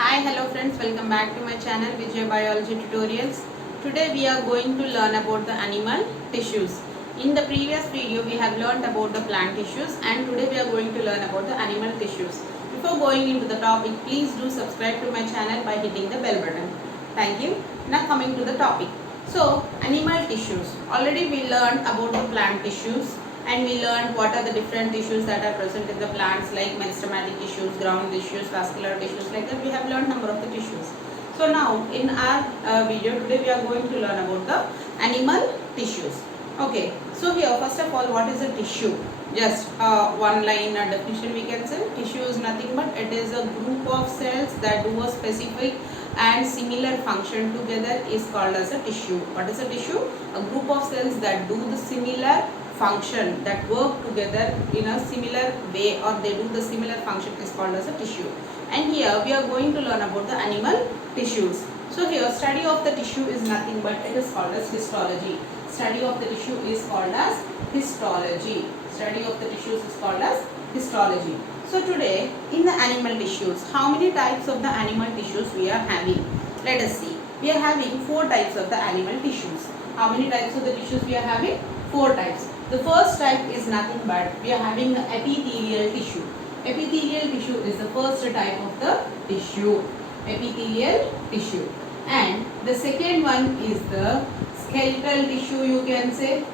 Hi, hello friends, welcome back to my channel Vijay Biology Tutorials. Today we are going to learn about the animal tissues. In the previous video we have learned about the plant tissues and today we are going to learn about the animal tissues. Before going into the topic, please do subscribe to my channel by hitting the bell button. Thank you. Now coming to the topic. So, animal tissues. Already we learned about the plant tissues and we learned what are the different tissues that are present in the plants like meristematic tissues, ground tissues, vascular tissues, like that we have learned number of the tissues. So now in our video today we are going to learn about the animal tissues. Okay, so here first of all, what is a tissue? Just one line definition we can say. Tissue is nothing but it is a group of cells that do a specific and similar function together is called as a tissue. What is a tissue? A group of cells that do the similar function, that work together in a similar way or they do the similar function is called as a tissue. And here we are going to learn about the animal tissues. So here study of the tissue is nothing but it is called as histology. Study of the tissue is called as histology. Study of the tissues is called as histology. So today in the animal tissues, how many types of the animal tissues we are having? Let us see. We are having 4 types of the animal tissues. How many types of the tissues we are having? 4 types. The first type is nothing but we are having the epithelial tissue. Epithelial tissue is the first type of the tissue. Epithelial tissue. And the second one is the skeletal tissue, you can say.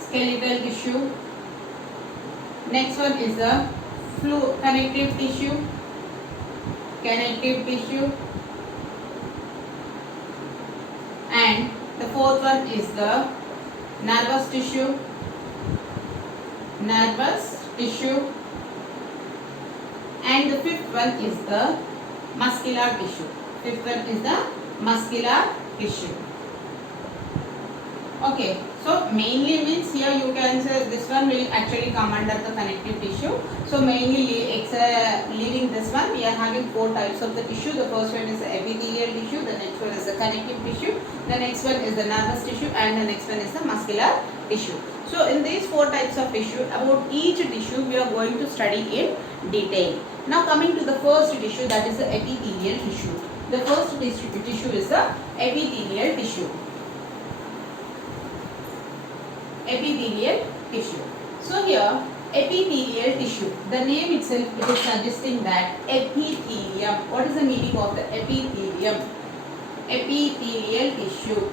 Skeletal tissue. Next one is the connective tissue. Connective tissue. And the fourth one is the nervous tissue. Nervous tissue. And the fifth one is the muscular tissue. Fifth one is the muscular tissue. Okay, so mainly means here you can say this one will actually come under the connective tissue. So mainly leaving this one, we are having 4 types of the tissue. The first one is the epithelial tissue, the next one is the connective tissue, the next one is the nervous tissue, and the next one is the muscular tissue. So in these 4 types of tissue, about each tissue we are going to study in detail. Now coming to the first tissue, that is the epithelial tissue. The first tissue is the epithelial tissue. Epithelial tissue. So here epithelial tissue, the name itself it is suggesting that epithelium. What is the meaning of the epithelium? Epithelial tissue.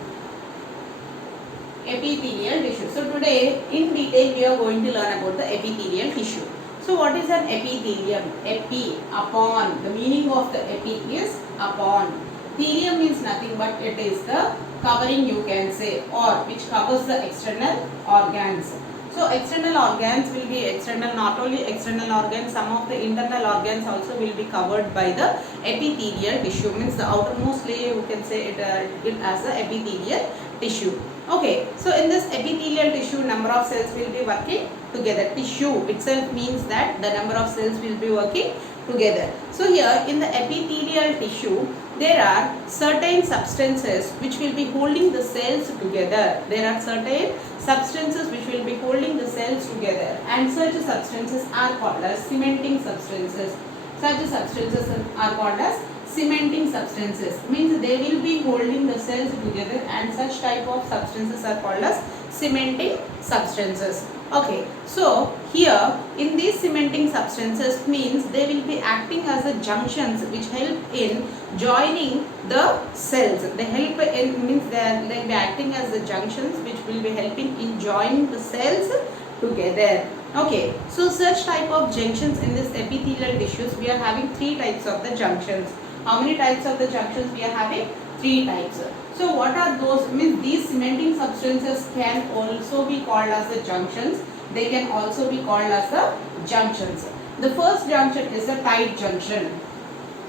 Epithelial tissue. So today in detail we are going to learn about the epithelial tissue. So what is an epithelium? Epi, upon. The meaning of the epi is upon. Thelium means nothing but it is the covering, you can say, or which covers the external organs. So external organs will be external, not only external organs, some of the internal organs also will be covered by the epithelial tissue. Means the outermost layer you can say it as the epithelial tissue. Okay, so in this epithelial tissue, number of cells will be working together. Tissue itself means that the number of cells will be working together. So here in the epithelial tissue, there are certain substances which will be holding the cells together. There are certain substances which will be holding the cells together, and such substances are called as cementing substances. Such substances are called as cementing substances. Means they will be holding the cells together, and such type of substances are called as cementing substances. Okay, so here in these cementing substances means they will be acting as a junctions which help in joining the cells. They help in means they will be acting as the junctions which will be helping in joining the cells together. Okay, so such type of junctions in this epithelial tissues, we are having 3 types of the junctions. How many types of the junctions we are having? 3 types. So what are those? Means these cementing substances can also be called as the junctions. They can also be called as the junctions. The first junction is the tight junction.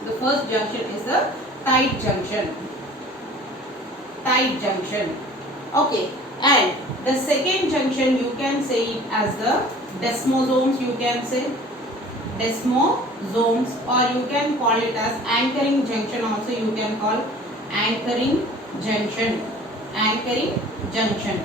The first junction is the tight junction. Tight junction. Okay. And the second junction you can say it as the desmosomes, you can say. Desmosomes, or you can call it as anchoring junction also, you can call anchoring junction. Anchoring junction.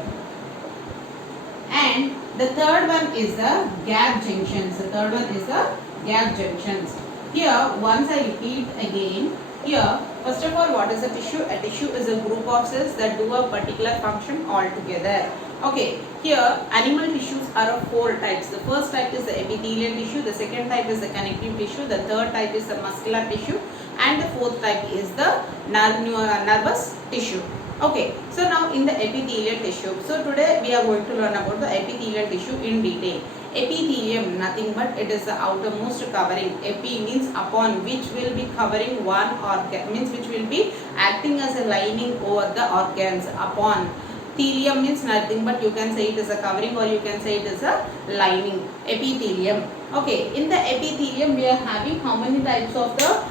And the third one is the gap junctions. The third one is the gap junctions. Here, once I repeat again, here, first of all, what is a tissue? A tissue is a group of cells that do a particular function altogether. Okay, here animal tissues are of four types. The first type is the epithelial tissue, the second type is the connective tissue, the third type is the muscular tissue, and the fourth type is the nervous tissue. Okay, so now in the epithelial tissue, so today we are going to learn about the epithelial tissue in detail. Epithelium, nothing but it is the outermost covering. Epi means upon, which will be covering one organ, means which will be acting as a lining over the organs. Upon. Thelium means nothing but you can say it is a covering or you can say it is a lining. Epithelium. Okay, in the epithelium we are having how many types of the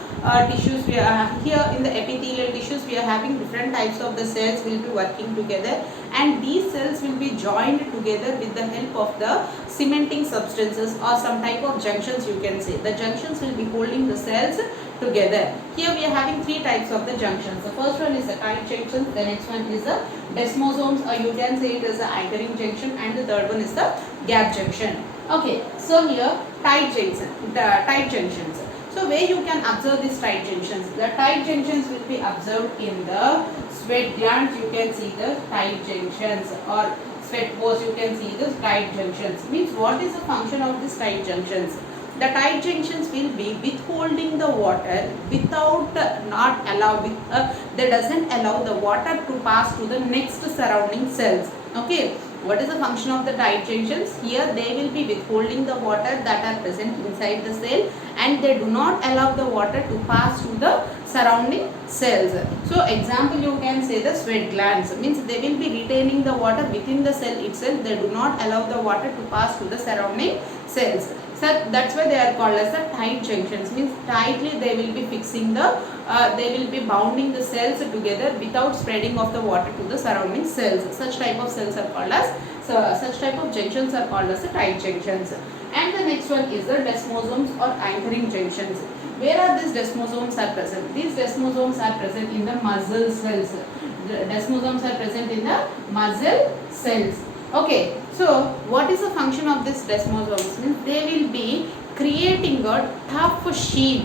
tissues? We are here in the epithelial tissues we are having different types of the cells will be working together, and these cells will be joined together with the help of the cementing substances or some type of junctions, you can say. The junctions will be holding the cells together. Here we are having three types of the junctions. The first one is the tight junction, the next one is the desmosomes, or you can say it is the anchoring junction, and the third one is the gap junction. Okay, so here tight junctions. So where you can observe these tight junctions? The tight junctions will be observed in the sweat glands. You can see the tight junctions, or sweat pores. You can see the tight junctions. Means what is the function of these tight junctions? The tight junctions will be withholding the water without not allow that doesn't allow the water to pass to the next surrounding cells. Okay, what is the function of the tight junctions? Here they will be withholding the water that are present inside the cell, and they do not allow the water to pass to the surrounding cells. So example, you can say the sweat glands, means they will be retaining the water within the cell itself. They do not allow the water to pass to the surrounding cells. So that's why they are called as the tight junctions, means tightly they will be fixing the they will be bounding the cells together without spreading of the water to the surrounding cells. Such type of cells are called as, such type of junctions are called as the tight junctions. And the next one is the desmosomes or anchoring junctions. Where are these desmosomes are present? These desmosomes are present in the muscle cells. The desmosomes are present in the muscle cells. Okay, so what is the function of this desmosomes? Means they will be creating a tough sheath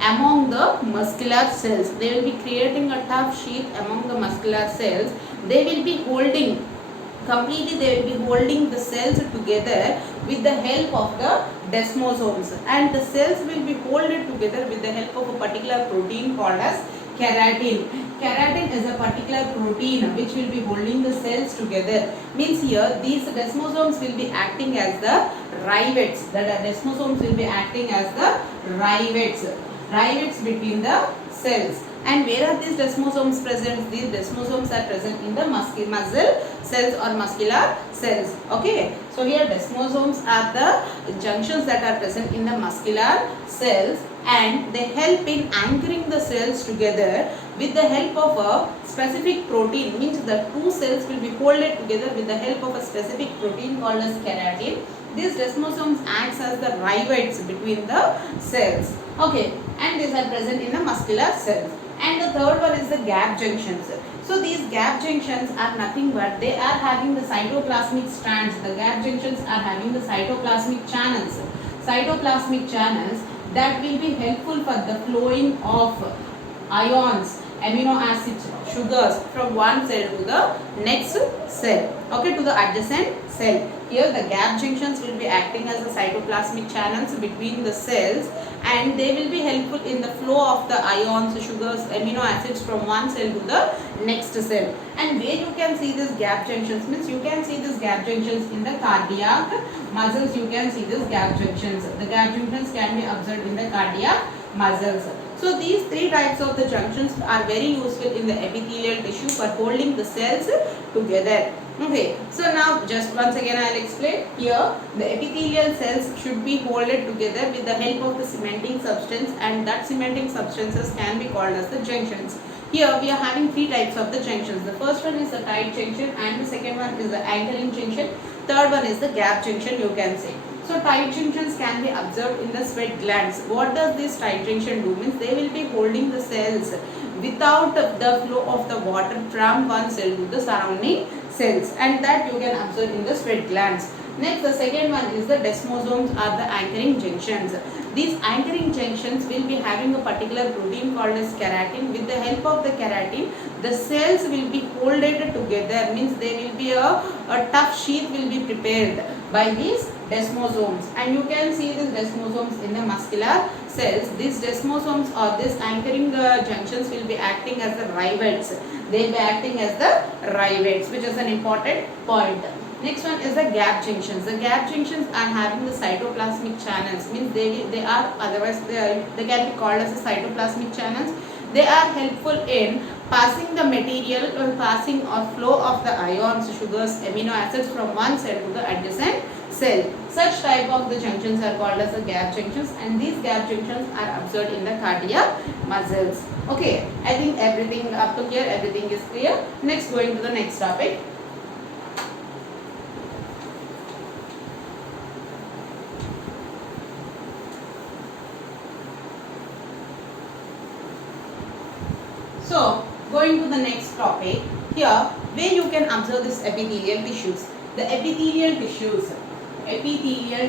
among the muscular cells. They will be creating a tough sheath among the muscular cells. They will be holding completely, they will be holding the cells together with the help of the desmosomes, and the cells will be holded together with the help of a particular protein called as keratin. Keratin is a particular protein which will be holding the cells together. Means here these desmosomes will be acting as the rivets. The desmosomes will be acting as the rivets between the cells. And where are these desmosomes present? These desmosomes are present in the muscle cells or muscular cells. Okay, so here desmosomes are the junctions that are present in the muscular cells, and they help in anchoring the cells together with the help of a specific protein. Means the two cells will be holded together with the help of a specific protein called as keratin. These desmosomes acts as the rivets between the cells. Okay, and these are present in the muscular cells. And the third one is the gap junctions. So these gap junctions are nothing but they are having the cytoplasmic strands. The gap junctions are having the cytoplasmic channels. Cytoplasmic channels that will be helpful for the flowing of ions, amino acids, sugars from one cell to the next cell. Okay, to the adjacent cell. Here the gap junctions will be acting as the cytoplasmic channels between the cells, and they will be helpful in the flow of the ions, sugars, amino acids from one cell to the next cell. And where you can see these gap junctions, means you can see these gap junctions in the cardiac muscles. You can see these gap junctions. The gap junctions can be observed in the cardiac muscles. So these three types of the junctions are very useful in the epithelial tissue for holding the cells together. Okay, so now just once again I will explain. Here the epithelial cells should be holded together with the help of the cementing substance, and that cementing substances can be called as the junctions. Here we are having three types of the junctions. The first one is the tight junction, and the second one is the anchoring junction. Third one is the gap junction, you can say. So tight junctions can be observed in the sweat glands. What does this tight junction do? Means they will be holding the cells without the flow of the water from one cell to the surrounding cells, and that you can observe in the sweat glands. Next, the second one is the desmosomes are the anchoring junctions. These anchoring junctions will be having a particular protein called as keratin. With the help of the keratin, the cells will be folded together. Means there will be a tough sheath will be prepared by these desmosomes. And you can see these desmosomes in the muscular cells. These desmosomes or these anchoring junctions will be acting as the rivets. They will be acting as the rivets, which is an important point. Next one is the gap junctions. The gap junctions are having the cytoplasmic channels. Means they are otherwise they can be called as the cytoplasmic channels. They are helpful in passing the material or passing or flow of the ions, sugars, amino acids from one cell to the adjacent cell. Such type of the junctions are called as the gap junctions, and these gap junctions are observed in the cardiac muscles. Okay, I think everything up to here, everything is clear. Next, going to the next topic. So, going to the next topic, here where you can observe this epithelial tissues. The epithelial tissues, epithelial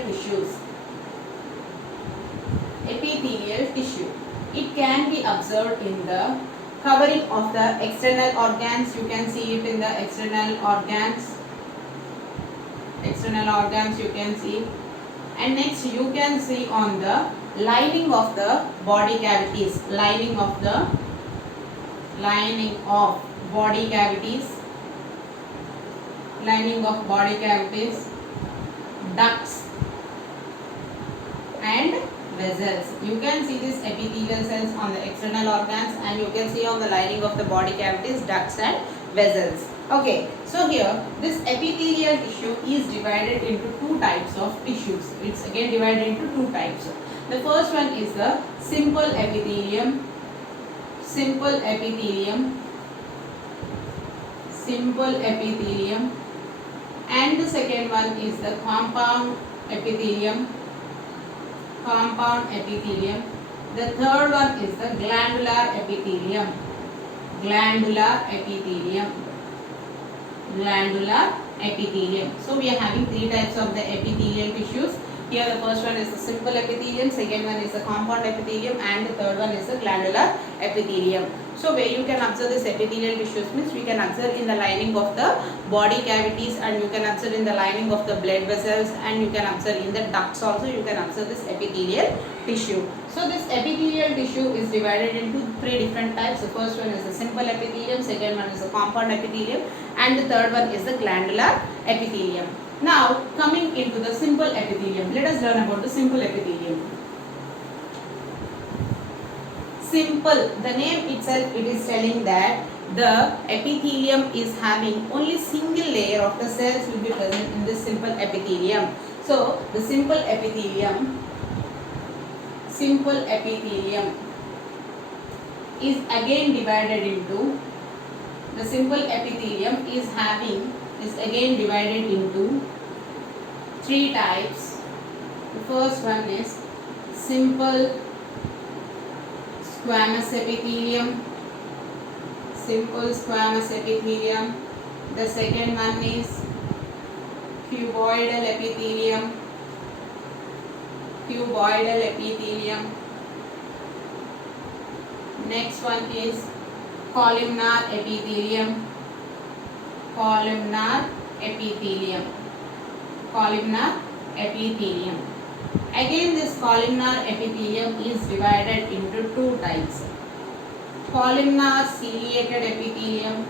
tissue. It can be observed in the covering of the external organs. You can see it in the external organs. You can see. And next you can see on the lining of the body cavities. Lining of body cavities, ducts and vessels. You can see these epithelial cells on the external organs, and you can see on the lining of the body cavities, ducts and vessels. Okay, so here this epithelial tissue is divided into two types of tissues. It's again divided into two types. The first one is the simple epithelium, and the second one is the compound epithelium. The third one is the glandular epithelium. So we are having three types of the epithelial tissues. Here the first one is the simple epithelium, second one is the compound epithelium, and the third one is the glandular epithelium. So where you can observe this epithelial tissues means we can observe in the lining of the body cavities, and you can observe in the lining of the blood vessels, and you can observe in the ducts also. You can observe this epithelial tissue. So this epithelial tissue is divided into three different types. The first one is the simple epithelium, second one is the compound epithelium, and the third one is the glandular epithelium. Now coming into the simple epithelium, let us learn about the simple epithelium. Simple, the name itself it is telling that the epithelium is having only single layer of the cells will be present in this simple epithelium. So the simple epithelium is again divided into, the simple epithelium is again divided into three types. The first one is simple squamous epithelium. The second one is cuboidal epithelium. Next one is columnar epithelium. Again this columnar epithelium is divided into two types. Columnar ciliated epithelium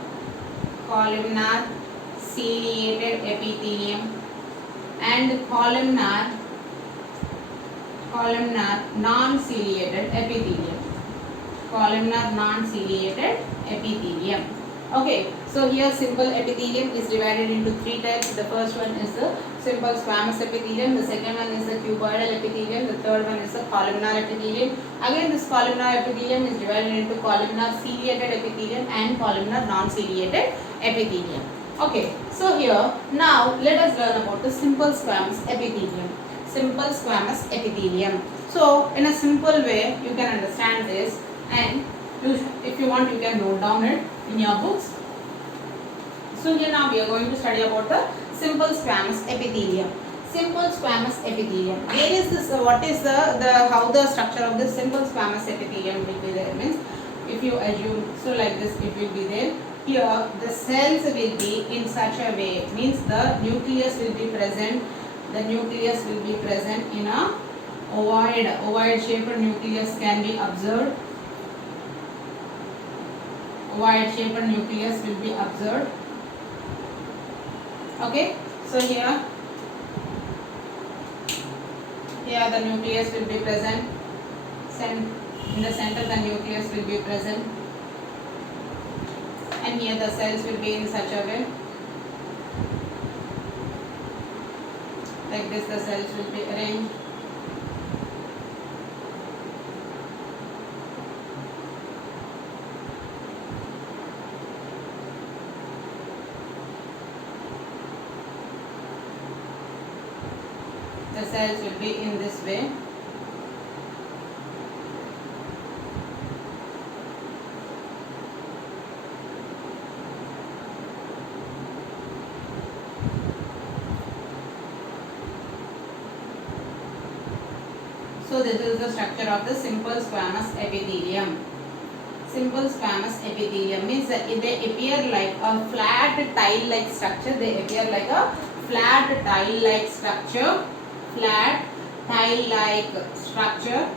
and columnar non-ciliated epithelium. Okay, so here simple epithelium is divided into three types. The first one is the simple squamous epithelium, the second one is the cuboidal epithelium, the third one is the columnar epithelium. Again this columnar epithelium is divided into columnar ciliated epithelium and columnar non-ciliated epithelium. Okay, so here now let us learn about the simple squamous epithelium. So in a simple way you can understand this, and if you want you can note down it in your books. So here now we are going to study about the simple squamous epithelium. simple squamous epithelium. Where is this? What is the how the structure of this simple squamous epithelium will be there? Means if you assume so like this, it will be there. Here the cells will be in such a way. Means the nucleus will be present. The nucleus will be present in a ovoid shaped nucleus can be observed. Ovoid shaped nucleus will be observed. Okay, so here the nucleus will be present. In the center the nucleus will be present, and here the cells will be in such a way. Like this the cells will be arranged. The cells will be in this way. So this is the structure of the simple squamous epithelium. Simple squamous epithelium means that they appear like a flat tile-like structure. They appear like a flat tile-like structure. Flat tile-like structure,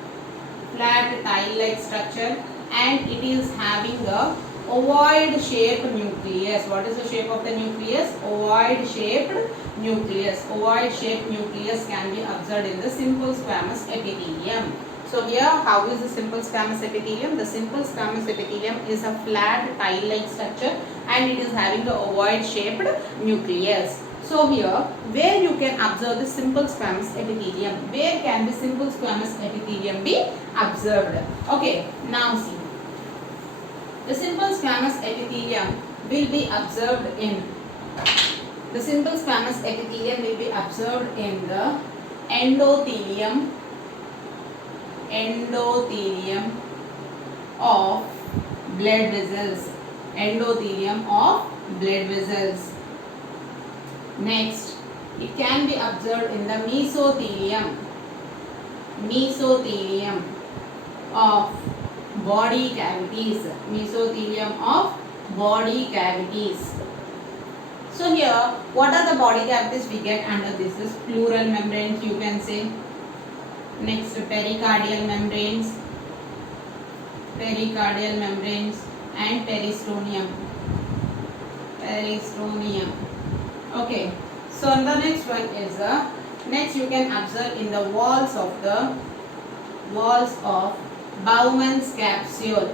and it is having a ovoid shaped nucleus. What is the shape of the nucleus? Ovoid shaped nucleus. Ovoid shaped nucleus can be observed in the simple squamous epithelium. So here, how is the simple squamous epithelium? The simple squamous epithelium is a flat tile-like structure, and it is having a ovoid shaped nucleus. So here, where you can observe the simple squamous epithelium? Where can the simple squamous epithelium be observed? Okay, now see. The simple squamous epithelium will be observed in the endothelium of blood vessels. Endothelium of blood vessels. Next, it can be observed in the mesothelium of body cavities. Mesothelium of body cavities. So here, what are the body cavities we get under this? Is pleural membranes, you can say. Next, pericardial membranes and peristonium. Okay, so the next one is next you can observe in the walls of Bowman's capsule.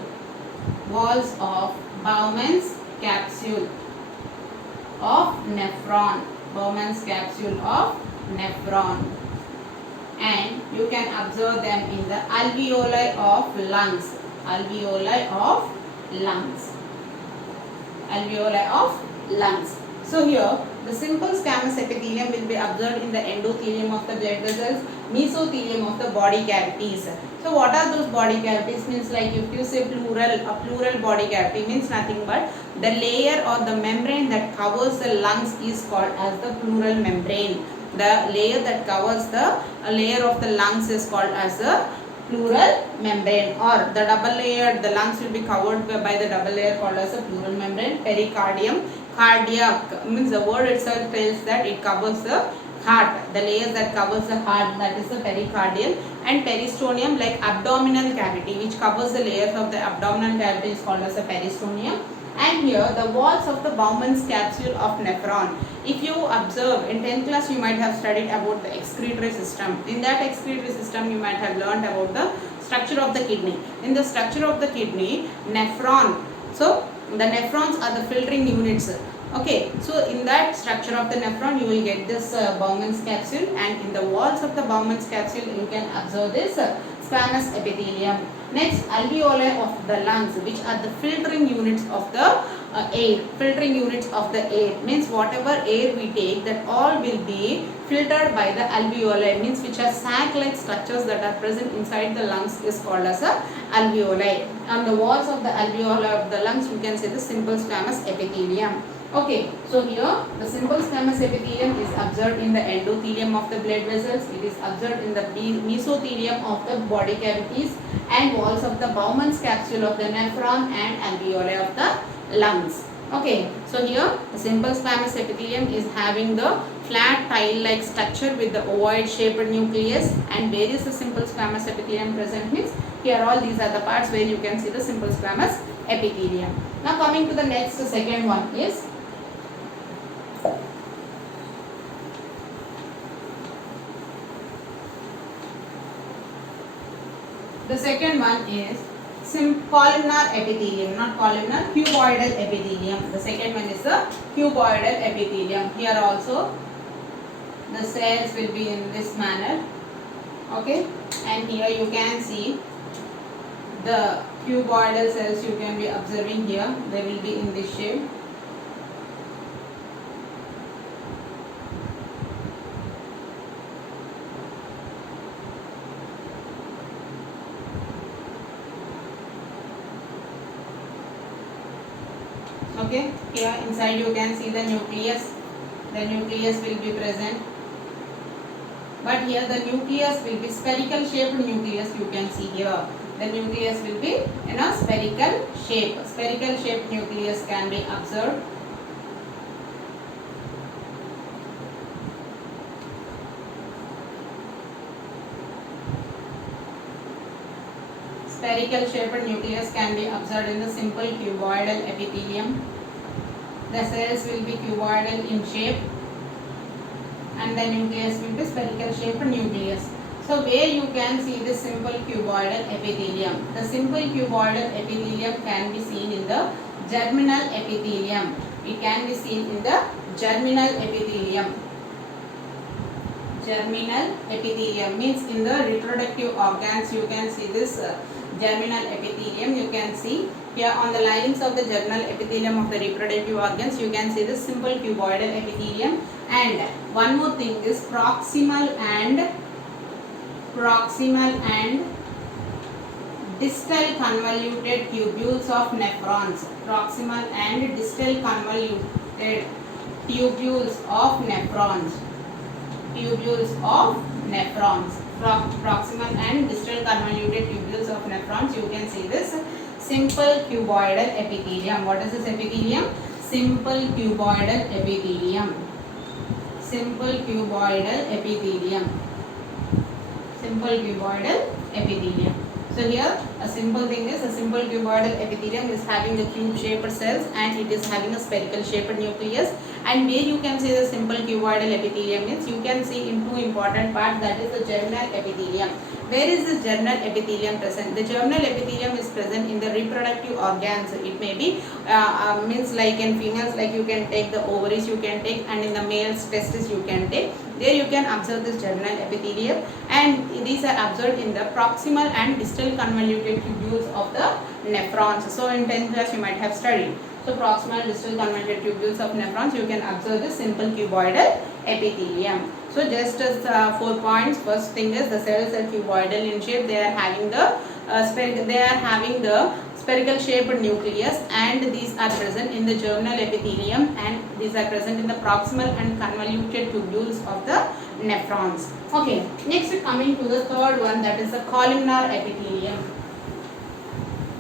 Walls of Bowman's capsule of nephron. Bowman's capsule of nephron. And you can observe them in the alveoli of lungs. Alveoli of lungs. So here, the simple squamous epithelium will be observed in the endothelium of the blood vessels, mesothelium of the body cavities. So what are those body cavities? Means like if you say plural, a plural body cavity means nothing but the layer or the membrane that covers the lungs is called as the pleural membrane. The layer that covers the layer of the lungs is called as the pleural membrane, or the double layer, the lungs will be covered by the double layer called as a pleural membrane. Pericardium, cardiac means the word itself tells that it covers the heart. The layer that covers the heart, that is the pericardial. And peristonium, like abdominal cavity, which covers the layers of the abdominal cavity, is called as a peristonium. And here the walls of the Bowman's capsule of nephron. If you observe in 10th class, you might have studied about the excretory system. In that excretory system, you might have learned about the structure of the kidney. In the structure of the kidney, nephron. So the nephrons are the filtering units. Okay, so in that structure of the nephron, you will get this Bowman's capsule, and in the walls of the Bowman's capsule, you can observe this squamous epithelium. Next, alveoli of the lungs, which are the filtering units of the air. Filtering units of the air means whatever air we take, that all will be filtered by the alveoli, means which are sac-like structures that are present inside the lungs is called as a alveoli. On the walls of the alveoli of the lungs, you can say the simple squamous epithelium. Okay, so here the simple squamous epithelium is observed in the endothelium of the blood vessels. It is observed in the mesothelium of the body cavities and walls of the Bowman's capsule of the nephron and alveoli of the lungs. Okay, so here the simple squamous epithelium is having the flat tile-like structure with the ovoid-shaped nucleus. And where is the simple squamous epithelium present means here all these are the parts where you can see the simple squamous epithelium. Now coming to the next, second one is the second one is columnar epithelium, not columnar, cuboidal epithelium. The second one is the cuboidal epithelium. Here also the cells will be in this manner. Okay, and here you can see the cuboidal cells you can be observing here. They will be in this shape. Okay, here inside you can see the nucleus. The nucleus will be present, but here the nucleus will be spherical shaped nucleus. You can see here the nucleus will be in a spherical shape. Spherical shaped nucleus can be observed. Spherical shaped nucleus can be observed in the simple cuboidal epithelium. The cells will be cuboidal in shape and the nucleus will be spherical shaped nucleus. So where you can see the simple cuboidal epithelium. The simple cuboidal epithelium can be seen in the germinal epithelium. It can be seen in the germinal epithelium. Germinal epithelium means in the reproductive organs you can see this germinal epithelium. You can see here on the lines of the germinal epithelium of the reproductive organs you can see this simple cuboidal epithelium. And one more thing is proximal and distal convoluted tubules of nephrons. Proximal and distal convoluted tubules of nephrons. Proximal and distal convoluted tubules of nephrons. You can see this simple cuboidal epithelium. What is this epithelium? Simple cuboidal epithelium. Simple cuboidal epithelium. Simple cuboidal epithelium. So here a simple thing is a simple cuboidal epithelium is having the cube shaped cells and it is having a spherical shaped nucleus. And where you can see the simple cuboidal epithelium means you can see in two important parts, that is the germinal epithelium. Where is this germinal epithelium present? The germinal epithelium is present in the reproductive organs. It may be means like in females, like you can take the ovaries you can take, and in the males testes you can take. There you can observe this germinal epithelium, and these are observed in the proximal and distal convoluted tubules of the nephrons. So in 10th class you might have studied. So proximal and distal convoluted tubules of nephrons, you can observe the simple cuboidal epithelium. So just as 4 points. First thing is the cells are cuboidal in shape. They are having the spherical shaped nucleus, and these are present in the germinal epithelium, and these are present in the proximal and convoluted tubules of the nephrons. Okay, next coming to the third one, that is the columnar epithelium.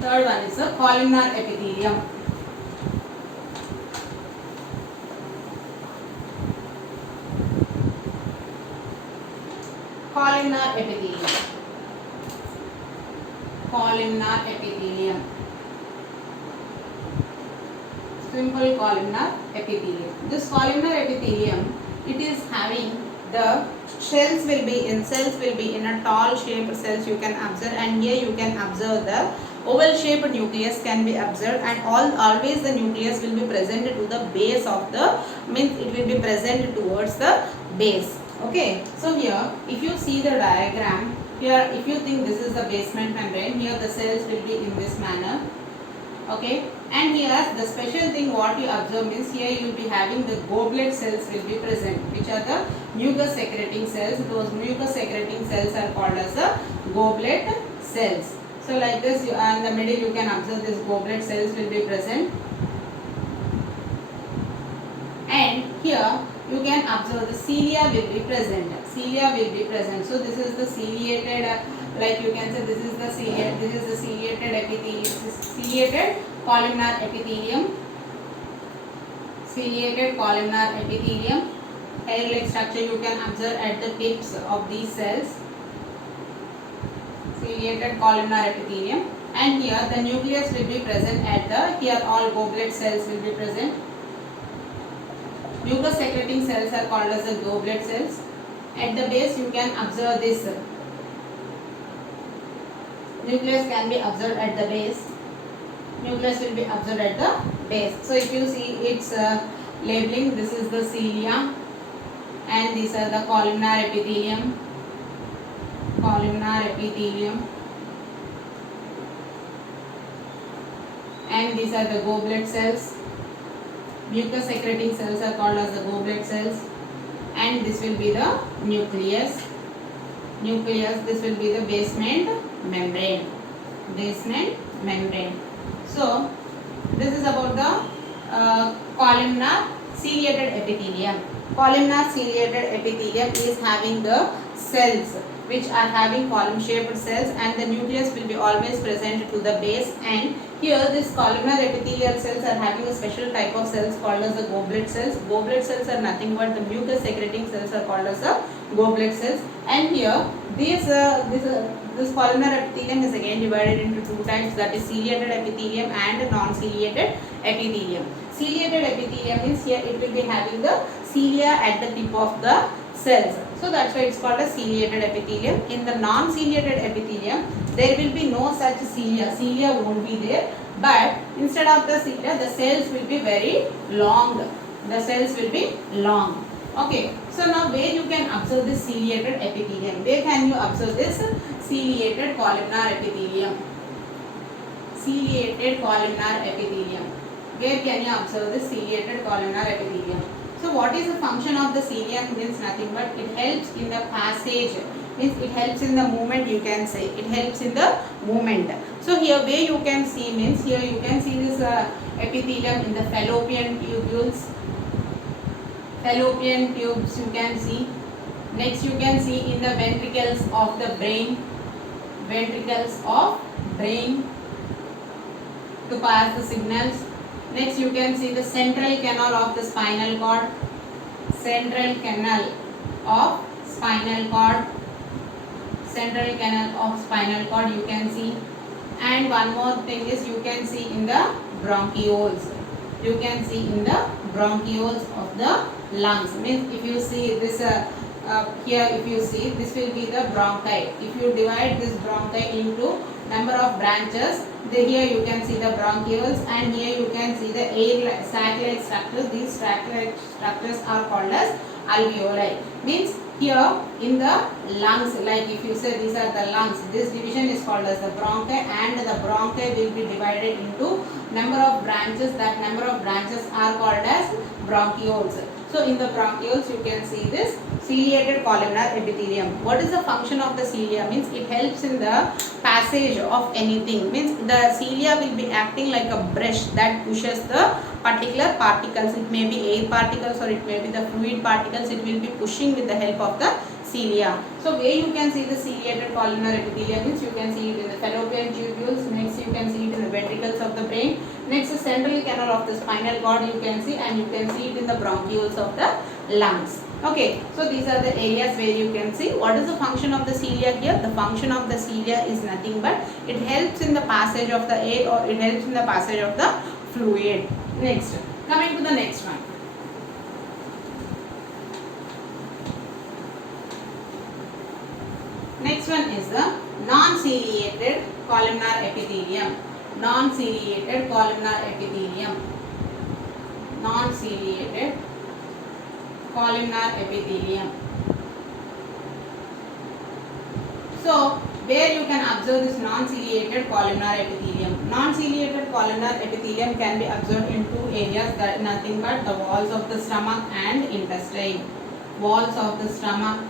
Third one is the columnar epithelium. Columnar epithelium. Columnar epithelium. Simple columnar epithelium. This columnar epithelium, it is having the cells will be in a tall shaped cells you can observe, and here you can observe the oval shaped nucleus can be observed, and always the nucleus will be present to the base of the means it will be present towards the base. Okay, so here if you see the diagram, here if you think this is the basement membrane, here the cells will be in this manner. Okay, and here the special thing what you observe means here you will be having the goblet cells will be present, which are the mucus secreting cells. Those mucus secreting cells are called as the goblet cells. So like this, in the middle you can observe this goblet cells will be present. and here you can observe the cilia will be present. Cilia will be present. So this is the ciliated, like you can say this is the ciliated epithelium, ciliated columnar epithelium, ciliated columnar epithelium. Hair-like structure you can observe at the tips of these cells. Ciliated columnar epithelium, and here the nucleus will be present at the, here all goblet cells will be present. Mucus secreting cells are called as the goblet cells. At the base you can observe this nucleus can be observed at the base. Nucleus will be observed at the base. So if you see its labeling, this is the cilia and these are the columnar epithelium. Columnar epithelium, and these are the goblet cells. Mucus secreting cells are called as the goblet cells, and this will be the nucleus. This will be the basement membrane. So this is about the columnar ciliated epithelium. Columnar ciliated epithelium is having the cells which are having column shaped cells, and the nucleus will be always present to the base, and here this columnar epithelial cells are having a special type of cells called as the goblet cells. Goblet cells are nothing but the mucus secreting cells are called as the goblet cells, and here this columnar epithelium is again divided into two types, that is ciliated epithelium and non-ciliated epithelium. Ciliated epithelium means here it will be having the cilia at the tip of the cells. So that's why it's called a ciliated epithelium. In the non-ciliated epithelium, there will be no such cilia. Cilia won't be there, but instead of the cilia, the cells will be very long. The cells will be long. Okay. So now where you can observe this ciliated epithelium? Where can you observe this ciliated columnar epithelium? Ciliated columnar epithelium. Where can you observe this ciliated columnar epithelium? So what is the function of the cilia? Means nothing but it helps in the passage, means it helps in the movement, you can say it helps in the movement. So here where you can see, means here you can see this epithelium in the fallopian tubules. Fallopian tubes you can see. Next you can see in the ventricles of the brain. Ventricles of brain to pass the signals. Next you can see the central canal of the spinal cord. Central canal of spinal cord. Central canal of spinal cord you can see. And one more thing is you can see in the bronchioles. You can see in the bronchioles of the lungs. Means if you see this here, if you see this will be the bronchi. If you divide this bronchi into number of branches, here you can see the bronchioles, and here you can see the air sac-like structures. These sac-like structures are called as alveoli. Means here in the lungs, like if you say these are the lungs, this division is called as the bronchi, and the bronchi will be divided into number of branches. That number of branches are called as bronchioles. So in the bronchioles you can see this ciliated columnar epithelium. What is the function of the cilia? Means it helps in the passage of anything. Means the cilia will be acting like a brush that pushes the particular particles. It may be air particles or it may be the fluid particles. It will be pushing with the help of the cilia. So where you can see the ciliated columnar epithelium means you can see it in the fallopian tubules. Next you can see it in the ventricles of the brain. Next the central canal of the spinal cord you can see, and you can see it in the bronchioles of the lungs. Okay, so these are the areas where you can see. What is the function of the cilia here? The function of the cilia is nothing but it helps in the passage of the air, or it helps in the passage of the fluid. Next, coming to the next one. Next one is the non-ciliated columnar epithelium. Non-ciliated columnar epithelium. Non-ciliated columnar epithelium. So where you can observe this non-ciliated columnar epithelium? Non-ciliated columnar epithelium can be observed in two areas, that nothing but the walls of the stomach and intestine. Walls of the stomach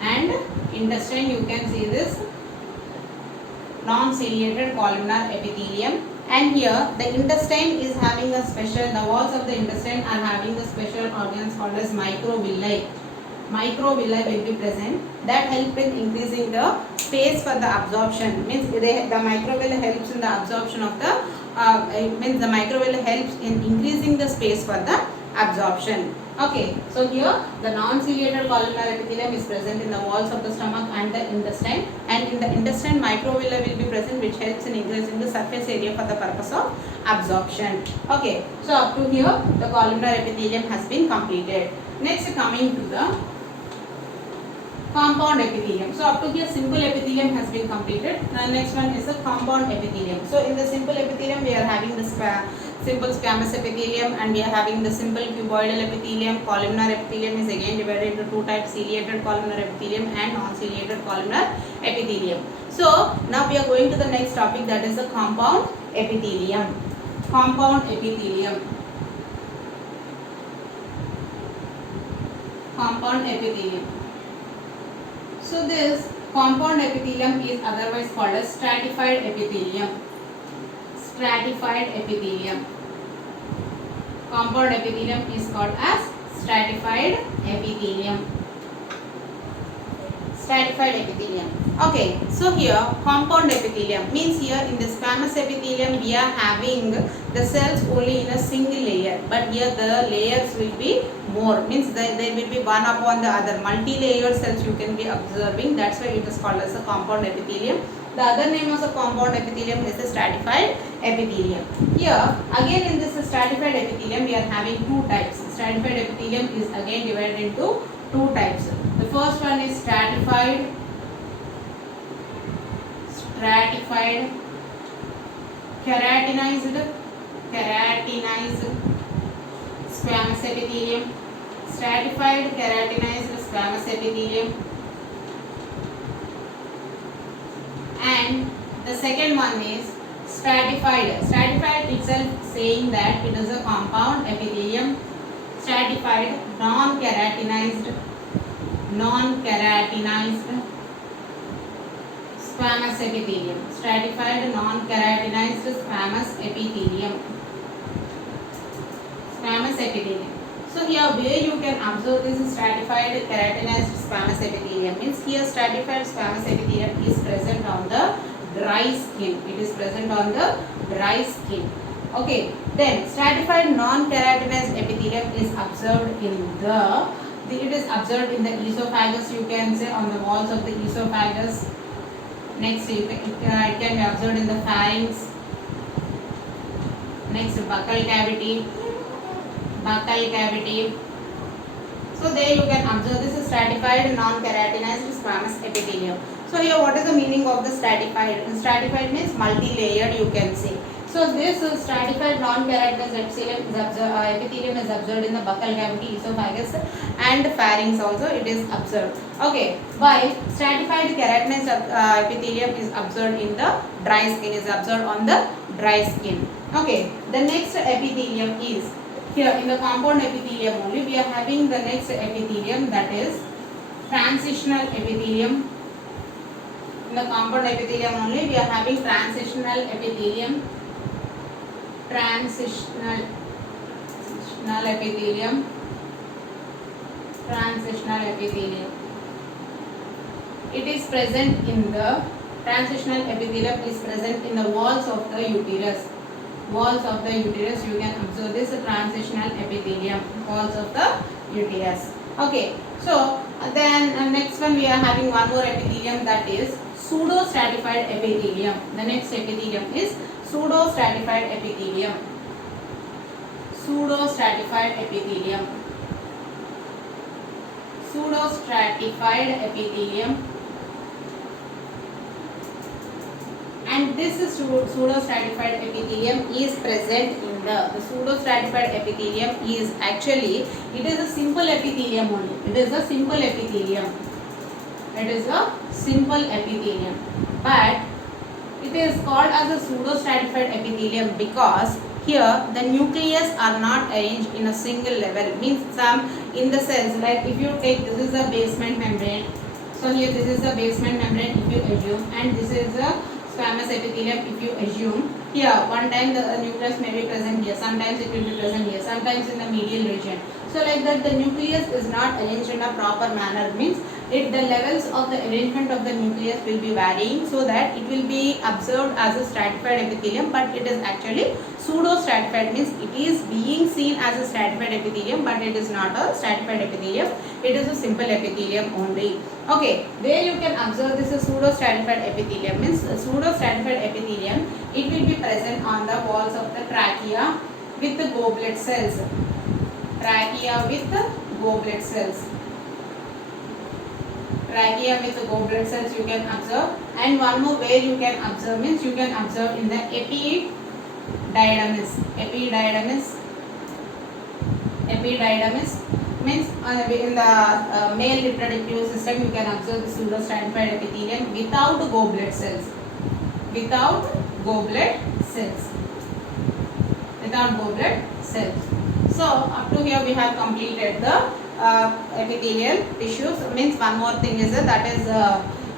and intestine you can see this non-ciliated columnar epithelium. And here the intestine is having a special, the walls of the intestine are having the special organs called as microvilli. Microvilli will be present that help in increasing the space for the absorption. Means the microvilli helps in the absorption of the means the microvilli helps in increasing the space for the absorption. Okay, so here the non-ciliated columnar epithelium is present in the walls of the stomach and the intestine, and in the intestine microvilli will be present, which helps in increasing the surface area for the purpose of absorption. Okay, so up to here the columnar epithelium has been completed. Next, coming to the compound epithelium. So up to here simple epithelium has been completed. Now next one is the compound epithelium. So in the simple epithelium we are having the simple squamous epithelium, and we are having the simple cuboidal epithelium. Columnar epithelium is again divided into two types: ciliated columnar epithelium and non-ciliated columnar epithelium. So now we are going to the next topic, that is the compound epithelium. Compound epithelium. Compound epithelium. So this compound epithelium is otherwise called as stratified epithelium. Stratified epithelium. Compound epithelium is called as stratified epithelium. Stratified epithelium. Okay, so here compound epithelium means here in the squamous epithelium we are having the cells only in a single layer, but here the layers will be more, means there will be one upon the other, multi-layered cells you can be observing. That's why it is called as a compound epithelium. The other name of the compound epithelium is the stratified epithelium. Here again in this stratified epithelium we are having two types. Stratified epithelium is again divided into two types. The first one is stratified keratinized squamous epithelium. Stratified keratinized squamous epithelium. And the second one is stratified. Stratified itself saying that it is a compound epithelium. Stratified non-keratinized squamous epithelium. Stratified non-keratinized squamous epithelium. Squamous epithelium. So here where you can observe this stratified keratinized squamous epithelium means here stratified squamous epithelium is present on the dry skin. It is present on the dry skin. Okay, then stratified non-keratinized epithelium is observed in the esophagus, you can say on the walls of the esophagus. Next it can be observed in the pharynx. Next buccal cavity. So there you can observe this is stratified non-keratinized squamous epithelium. So here what is the meaning of the stratified? Stratified means multi-layered, you can say. So this stratified non-keratinized epithelium is observed in the buccal cavity, esophagus and pharynx also it is observed. Okay, while stratified keratinized epithelium is observed in the dry skin, is observed on the dry skin. Okay, the next epithelium is here in the compound epithelium only we are having the next epithelium, that is transitional epithelium. In the compound epithelium only we are having transitional epithelium. Transitional epithelium. It is present in the transitional epithelium is present in the walls of the uterus. Walls of the uterus you can observe this transitional epithelium. Walls of the uterus. Okay, so then next one we are having one more epithelium, that is pseudo-stratified epithelium. The next epithelium is pseudo-stratified epithelium. Pseudo-stratified epithelium. Pseudo-stratified epithelium. And this is pseudo-stratified epithelium is present in the pseudo-stratified epithelium is actually it is a simple epithelium only. It is a simple epithelium. It is a simple epithelium, but it is called as a pseudo-stratified epithelium because here the nucleus are not arranged in a single level. Means some in the cells, like if you take this is the basement membrane. So here this is the basement membrane if you assume, and this is the squamous epithelium, if you assume here, one time the nucleus may be present here, sometimes it will be present here, sometimes in the medial region. So like that, the nucleus is not arranged in a proper manner, means the levels of the arrangement of the nucleus will be varying, so that it will be observed as a stratified epithelium, but it is actually pseudo stratified, means it is being seen as a stratified epithelium, but it is not a stratified epithelium, it is a simple epithelium only. Okay, where you can observe this is pseudo stratified epithelium, means pseudo stratified epithelium, it will be present on the walls of the trachea with the goblet cells. Trachea with the goblet cells. Trachea with the goblet cells you can observe. And one more way you can observe, means you can observe in the epididymis. Epididymis means in the male reproductive system you can observe the pseudo stratified epithelium without goblet cells. Without goblet cells. So up to here we have completed the epithelial tissues. Means one more thing is that is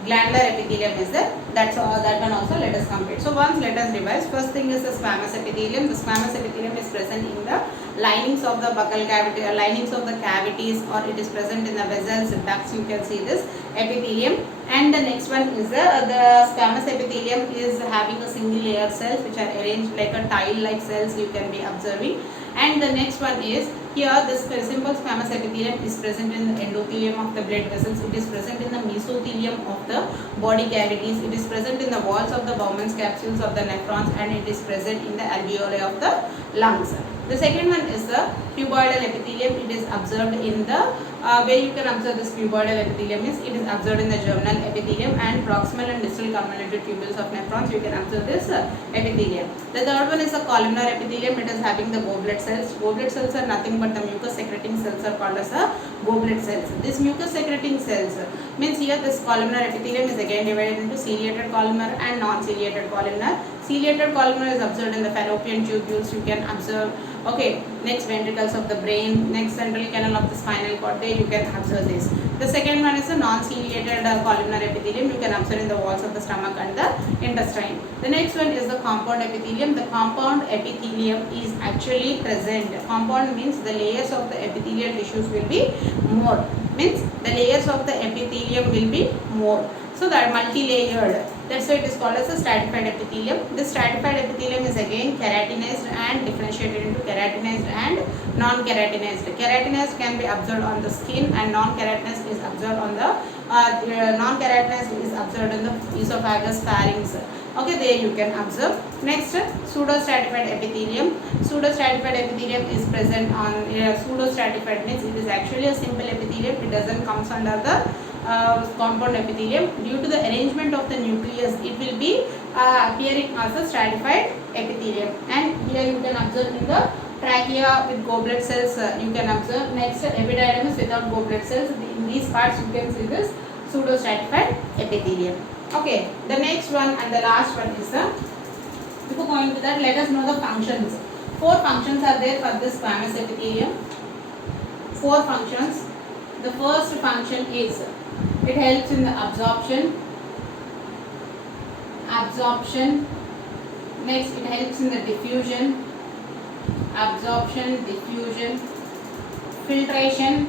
glandular epithelium is there. That's all, that one also let us complete. So once let us revise. First thing is the squamous epithelium. The squamous epithelium is present in the linings of the buccal cavity, or linings of the cavities, or it is present in the vessels, ducts. You can see this epithelium. And the next one is the squamous epithelium is having a single layer cells which are arranged like a tile like cells you can be observing. And the next one is here this simple squamous epithelium is present in the endothelium of the blood vessels. It is present in the mesothelium of the body cavities. It is present in the walls of the Bowman's capsules of the nephrons, and it is present in the alveoli of the lungs. The second one is the cuboidal epithelium. It is observed in the where you can observe this cuboidal epithelium is it is observed in the germinal epithelium and proximal and distal convoluted tubules of nephrons. You can observe this epithelium. The third one is the columnar epithelium. It is having the goblet cells. Goblet cells are nothing but the mucus secreting cells are called as a goblet cells. This mucus secreting cells means here this columnar epithelium is again divided into ciliated columnar and non-ciliated columnar. Ciliated columnar is observed in the fallopian tubules. You can observe. Okay, next ventricles of the brain, next central canal of the spinal cord. There you can observe this. The second one is the non-ciliated columnar epithelium. You can observe in the walls of the stomach and the intestine. The next one is the compound epithelium. The compound epithelium is actually present. Compound means the layers of the epithelial tissues will be more. Means the layers of the epithelium will be more. So that multi-layered. That's why it is called as a stratified epithelium. This stratified epithelium is again keratinized and differentiated into keratinized and non-keratinized. Keratinized can be observed on the skin, and non-keratinized is observed on the non-keratinized is observed in the esophagus, pharynx. Okay, there you can observe. Next, pseudo-stratified epithelium. Pseudo-stratified epithelium is present on pseudo-stratified means it is actually a simple epithelium. It doesn't comes under the compound epithelium. Due to the arrangement of the nucleus, it will be appearing as a stratified epithelium. And here you can observe in the trachea with goblet cells. You can observe. Next, epididymis without goblet cells. In these parts, you can see this pseudo-stratified epithelium. Okay, the next one and the last one is the. Before going to that, let us know the functions. 4 functions are there for this squamous epithelium. 4 functions. The first function is it helps in the absorption. Next, it helps in the diffusion. Absorption, diffusion, filtration.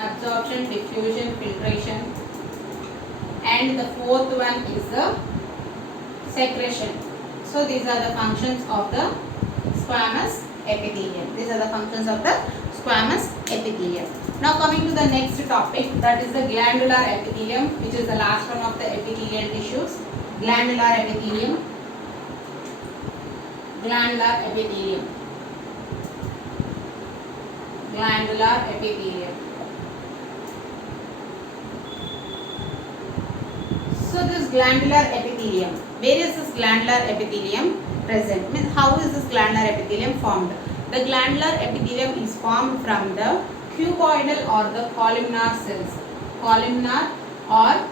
Absorption, diffusion, filtration. And the fourth one is the secretion. So these are the functions of the squamous epithelium. These are the functions of the squamous epithelium. Now coming to the next topic, that is the glandular epithelium, which is the last one of the epithelial tissues. Glandular epithelium. Glandular epithelium. Glandular epithelium. So this glandular epithelium, where is this glandular epithelium present? Means how is this glandular epithelium formed? The glandular epithelium is formed from the cuboidal or the columnar cells. Columnar or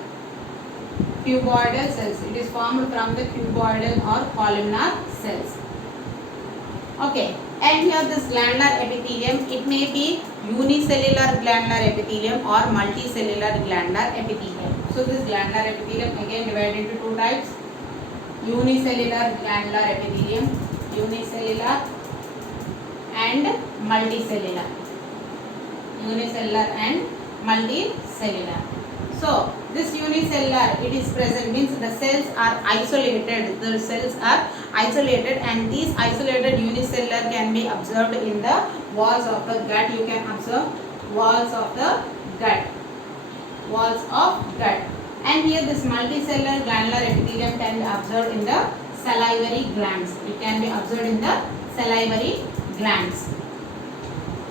cuboidal cells. It is formed from the cuboidal or columnar cells. Okay. And here this glandular epithelium, it may be unicellular glandular epithelium or multicellular glandular epithelium. So this glandular epithelium again divided into two types: unicellular glandular epithelium, unicellular and multicellular, unicellular and multicellular. So this unicellular, it is present, means the cells are isolated, the cells are isolated, and these isolated unicellular can be observed in the walls of the gut. You can observe walls of the gut, walls of gut. And here this multicellular glandular epithelium can be observed in the salivary glands. It can be observed in the salivary glands,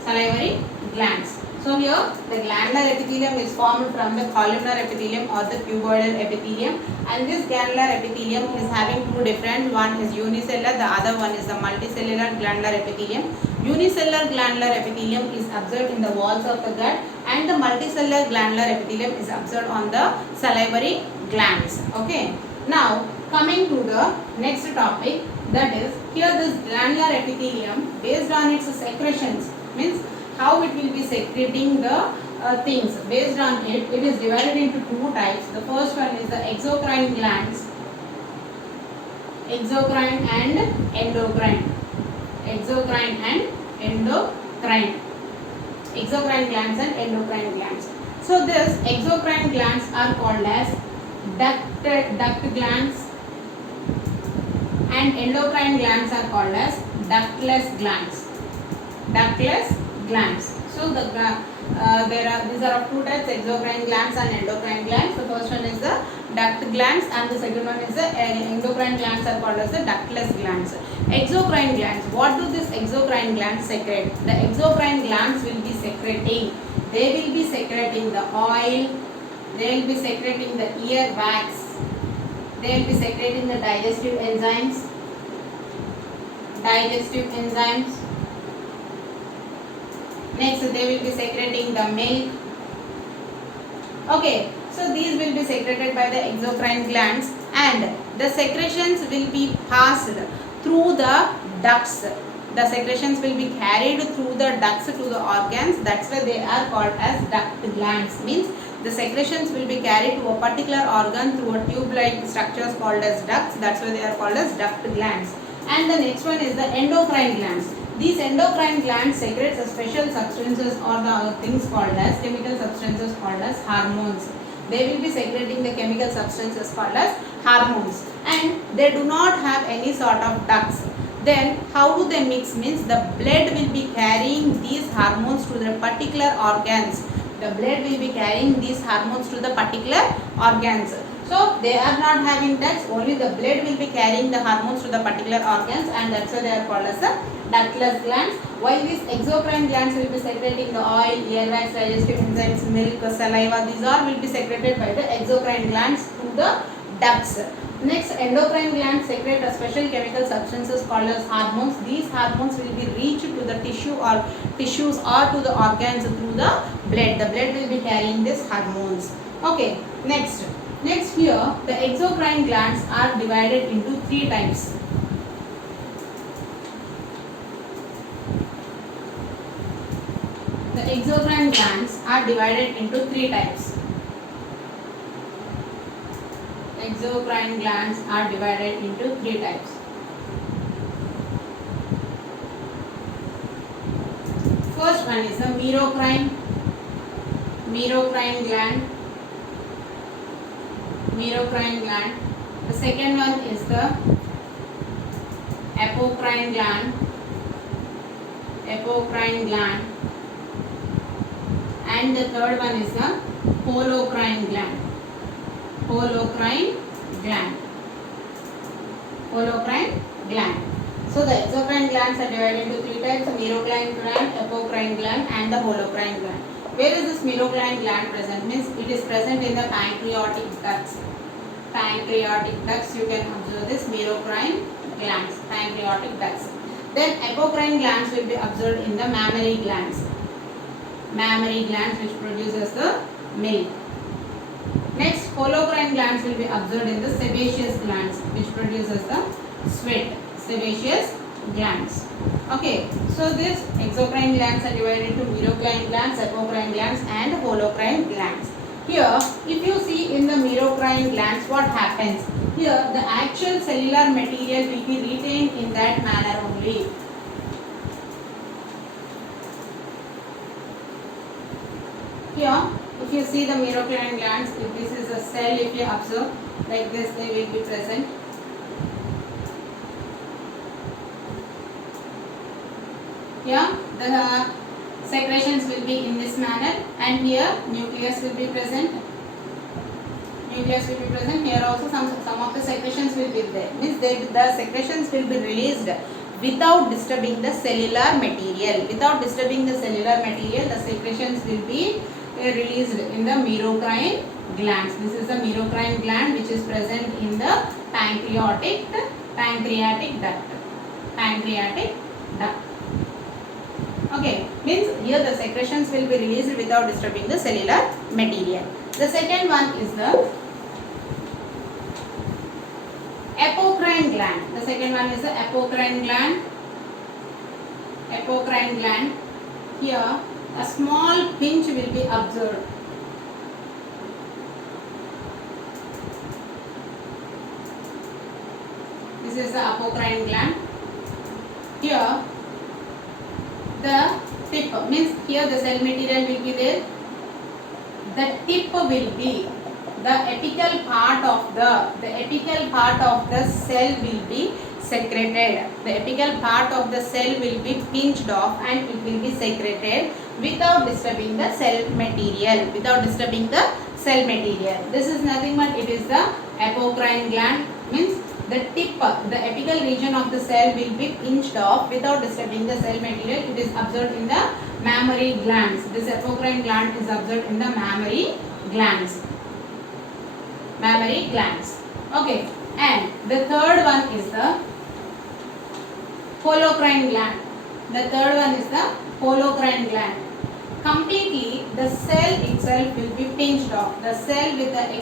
salivary glands. So here the glandular epithelium is formed from the columnar epithelium or the cuboidal epithelium, and this glandular epithelium is having two different, one is unicellular, the other one is the multicellular glandular epithelium. Unicellular glandular epithelium is observed in the walls of the gut, and the multicellular glandular epithelium is observed on the salivary glands. Okay. Now coming to the next topic, that is, here this glandular epithelium, based on its secretions, means how it will be secreting the things. Based on it, it is divided into two types. The first one is the exocrine glands, exocrine and endocrine, exocrine and endocrine, exocrine glands and endocrine glands. So this exocrine glands are called as duct glands, and endocrine glands are called as ductless glands, ductless glands. So these are of two types: exocrine glands and endocrine glands. The first one is the duct glands, and the second one is the endocrine glands are called as the ductless glands. Exocrine glands, what do these exocrine glands secrete? The exocrine glands will be secreting, they will be secreting the oil, they will be secreting the ear wax, they will be secreting the digestive enzymes, next they will be secreting the milk. Okay, so these will be secreted by the exocrine glands, and the secretions will be passed through the ducts. The secretions will be carried through the ducts to the organs. That's why they are called as duct glands. Means the secretions will be carried to a particular organ through a tube-like structures called as ducts. That's why they are called as duct glands. And the next one is the endocrine glands. These endocrine glands secrete the special substances or the things called as chemical substances called as hormones. They will be secreting the chemical substances called as hormones, and they do not have any sort of ducts. Then how do they mix? Means the blood will be carrying these hormones to the particular organs. The blood will be carrying these hormones to the particular organs. So they are not having ducts, only the blood will be carrying the hormones to the particular organs, and that's why they are called as the ductless glands. While these exocrine glands will be secreting the oil, earwax, digestive enzymes, milk, saliva, these all will be secreted by the exocrine glands to the ducts. Next, endocrine glands secrete a special chemical substances called as hormones. These hormones will be reached to the tissue or tissues or to the organs through the blood. The blood will be carrying these hormones. Okay, next here the exocrine glands are divided into three types. The exocrine glands are divided into three types. Exocrine glands are divided into three types. First one is the merocrine gland. Merocrine gland. The second one is the apocrine gland. Apocrine gland. And the third one is the holocrine gland. Holocrine gland. Holocrine gland. So the exocrine glands are divided into three types: merocrine gland, apocrine gland, and the holocrine gland. Where is this merocrine gland present? Means it is present in the pancreatic ducts. Pancreatic ducts, you can observe this merocrine glands, pancreatic ducts. Then apocrine glands will be observed in the mammary glands. Mammary glands, which produces the milk. Next, holocrine glands will be observed in the sebaceous glands, which produces the sweat. Sebaceous glands. Okay, so these exocrine glands are divided into merocrine glands, apocrine glands, and holocrine glands. Here, if you see in the merocrine glands, what happens? Here, the actual cellular material will be retained in that manner only. Here, if you see the merocrine glands, if this is a cell, if you observe, like this, they will be present. Here, the secretions will be in this manner, and here nucleus will be present. Nucleus will be present. Here also some of the secretions will be there. Means the secretions will be released without disturbing the cellular material. Without disturbing the cellular material, the secretions will be released in the merocrine glands. This is the merocrine gland which is present in the pancreatic duct. Pancreatic duct. Okay, means here the secretions will be released without disturbing the cellular material. The second one is the apocrine gland. The second one is the apocrine gland. Apocrine gland. Here a small pinch will be observed. This is the apocrine gland. Here the tip, means here the cell material will be there. The tip will be the apical part of the cell will be secreted. The apical part of the cell will be pinched off and it will be secreted without disturbing the cell material. This is nothing but it is the apocrine gland, means the tip, the apical region of the cell will be pinched off without disturbing the cell material. It is observed in the mammary glands. This apocrine gland is observed in the mammary glands. Okay, and the third one is the holocrine gland. Completely the cell itself will be pinched off. The cell with the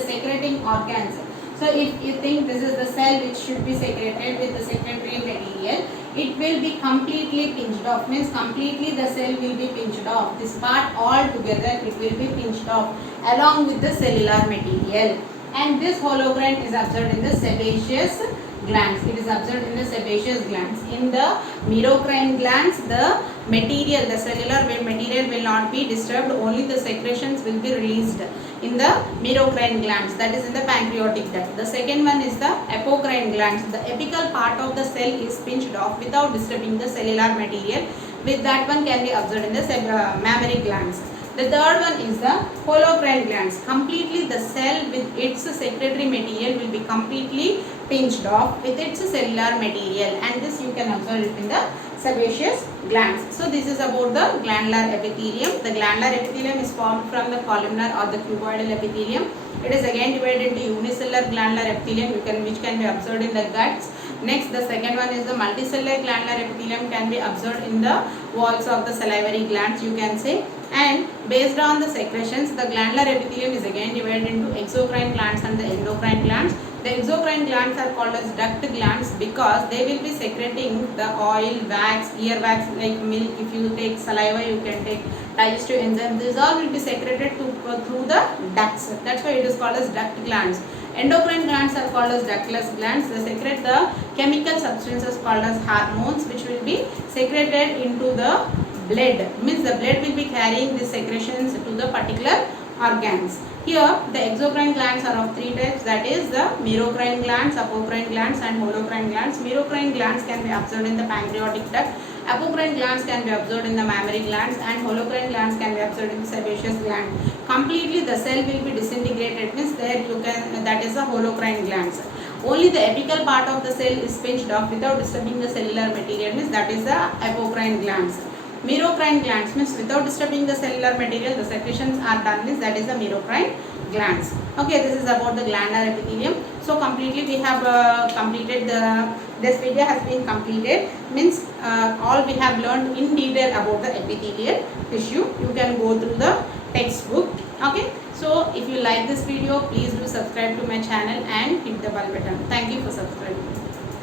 secreting organs. So if you think this is the cell which should be secreted with the secretory material, it will be completely pinched off. Means completely the cell will be pinched off. This part all together it will be pinched off along with the cellular material. And this holocrine is observed in the sebaceous glands. In the merocrine glands, the cellular material will not be disturbed. Only the secretions will be released in the merocrine glands, that is in the pancreatic duct. The second one is the apocrine glands. The apical part of the cell is pinched off without disturbing the cellular material. With that one can be observed in the mammary glands. The third one is the holocrine glands. Completely the cell with its secretory material will be completely pinched off with its cellular material, and this you can observe it in the sebaceous glands. So this is about the glandular epithelium. The glandular epithelium is formed from the columnar or the cuboidal epithelium. It is again divided into unicellular glandular epithelium which can be observed in the guts. Next, the second one is the multicellular glandular epithelium, can be observed in the walls of the salivary glands, you can say. And based on the secretions, the glandular epithelium is again divided into exocrine glands and the endocrine glands. The exocrine glands are called as duct glands because they will be secreting the oil, wax, ear wax like milk. If you take saliva, you can take digestive enzymes. These all will be secreted through the ducts. That's why it is called as duct glands. Endocrine glands are called as ductless glands. They secrete the chemical substances called as hormones, which will be secreted into the blood. Means the blood will be carrying these secretions to the particular organs. Here the exocrine glands are of three types, that is the merocrine glands, apocrine glands and holocrine glands. Merocrine glands can be observed in the pancreatic duct. Apocrine glands can be observed in the mammary glands and holocrine glands can be observed in the sebaceous gland. Completely the cell will be disintegrated, means there you can, that is the holocrine glands. Only the apical part of the cell is pinched off without disturbing the cellular material, means that is the apocrine glands. Merocrine glands means without disturbing the cellular material, the secretions are done, means that is the merocrine glands. Okay, this is about the glandular epithelium. So completely we have completed this video has been completed, means all we have learned in detail about the epithelial tissue. You can go through the textbook. Okay, so if you like this video, please do subscribe to my channel and hit the bell button. Thank you for subscribing.